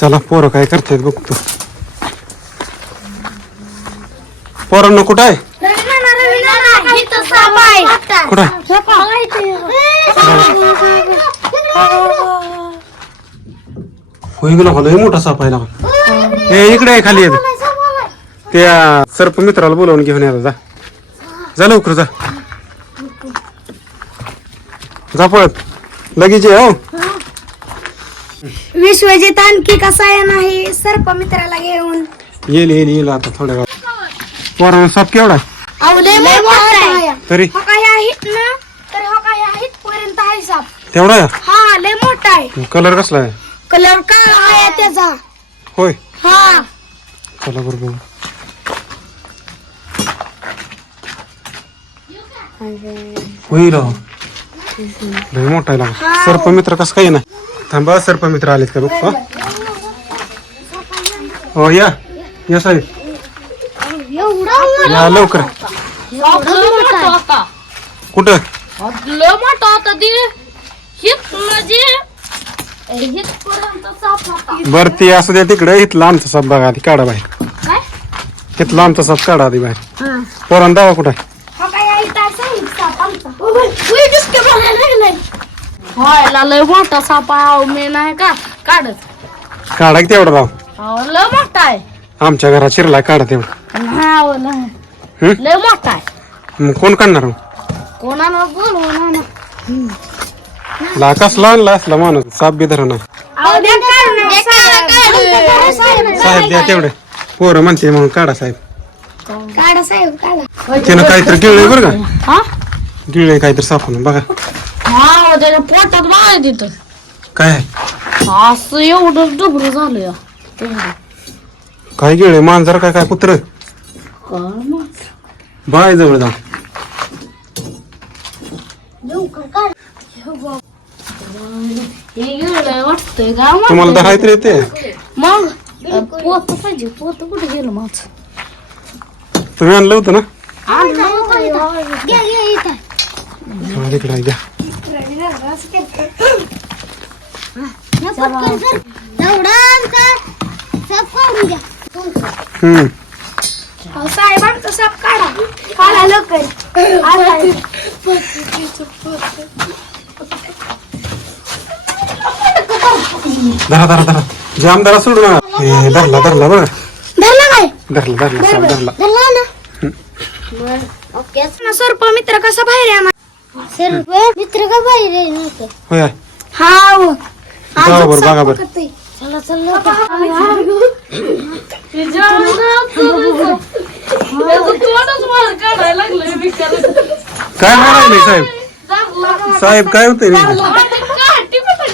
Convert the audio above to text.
चला पोरं काय करतायत बघतो पोरांना कुठं आहे? कुठं आहे? होई गेला मोठा साप आहे ना हे इकडे आहे खाली येत त्या सर्प मित्राला बोलावून घेऊन या जा. जा लवकर जा. जा पळत. लगेच ये हो. विश्वजित आणखी कसा आहे सर्प मित्राला घेऊन. येईल येईल येईल आता थोड्या वेळात. पोरांना साप केवढा आहे? लय मोठा आहे. तरी? हो काही आहेत ना तर हो काही आहेत पर्यंत आहे साप. तेवढा? आहे हा लय मोठा आहे. कलर कसला आहे? कलर काळा आहे त्याचा. होय. हा. चला बरोबर होईल. लय मोठा आहे सर्प मित्र कसं काही ना थांबा सर्प मित्र आलेत का बघ? हो. या. या साहेब. या लवकर. कुठं? म्हणजे बर ती असू द्या तिकडे. इथला आमचा साप बघा आधी काढा बाहेर. इथला आमचा साप काढा आधी बाहेर. पोरांना दावा कुठं आहे? हो काही आहे तर सांग साप आमचा उई, डिस्के बघायला लागलाय. व्हायला लय मोठा साप आहे अहो, मी नाही का? काढत काढा की तेवढा राव. लय मोठा आहे. आमच्या घरात शिरला काढा तेवढा. नाही अहो, नाही. हं? लय मोठा आहे. मग कोण काढणार मग? कोणाला बोलवू ना ला कसला आणला असला माणूस साप बी धरा नाही अहो, द्या काढून. साहेब, द्या तेवढे. पोरं म्हणते म्हणून काढा साहेब. काढा साहेब काढा. त्यानं काहीतरी गिळलंय बरं का? हा? गिळलंय काहीतरी सापानं बघा. अहो, त्याच्या पोटात बाळ तिथं. काय? असं एवढं डबरू झालं या. काय गिळलंय मांजर काय काय कुत्र? बाय जवळ जा. हे गेलं वाटतंय का? मग? तुम्हाला धराय तर येते. मग? पोत पाहिजे. पोत कुठे गेलं माझं? तुम्ही आणलं होतं ना? घ्या, घ्या, इथं. हा, तिकडे आहे, घ्या एवढा आमचा साप काढून घ्या. हम्म. साप काढा. काढा लवकर. धरा धरा धरा. जाम धरा सोडू ना हे धरला धरला बघा धरला काय? धरला धरला साप धरला. धरला ना. ना सर्प मित्र कसा बाहेर आहे सर्प मित्र का बाहेर नव्हतं होय. हा हो. जावा बरं बघा बरं. चला चला. काय म्हणाले साहेब साहेब काय होतंय? काठी कुठं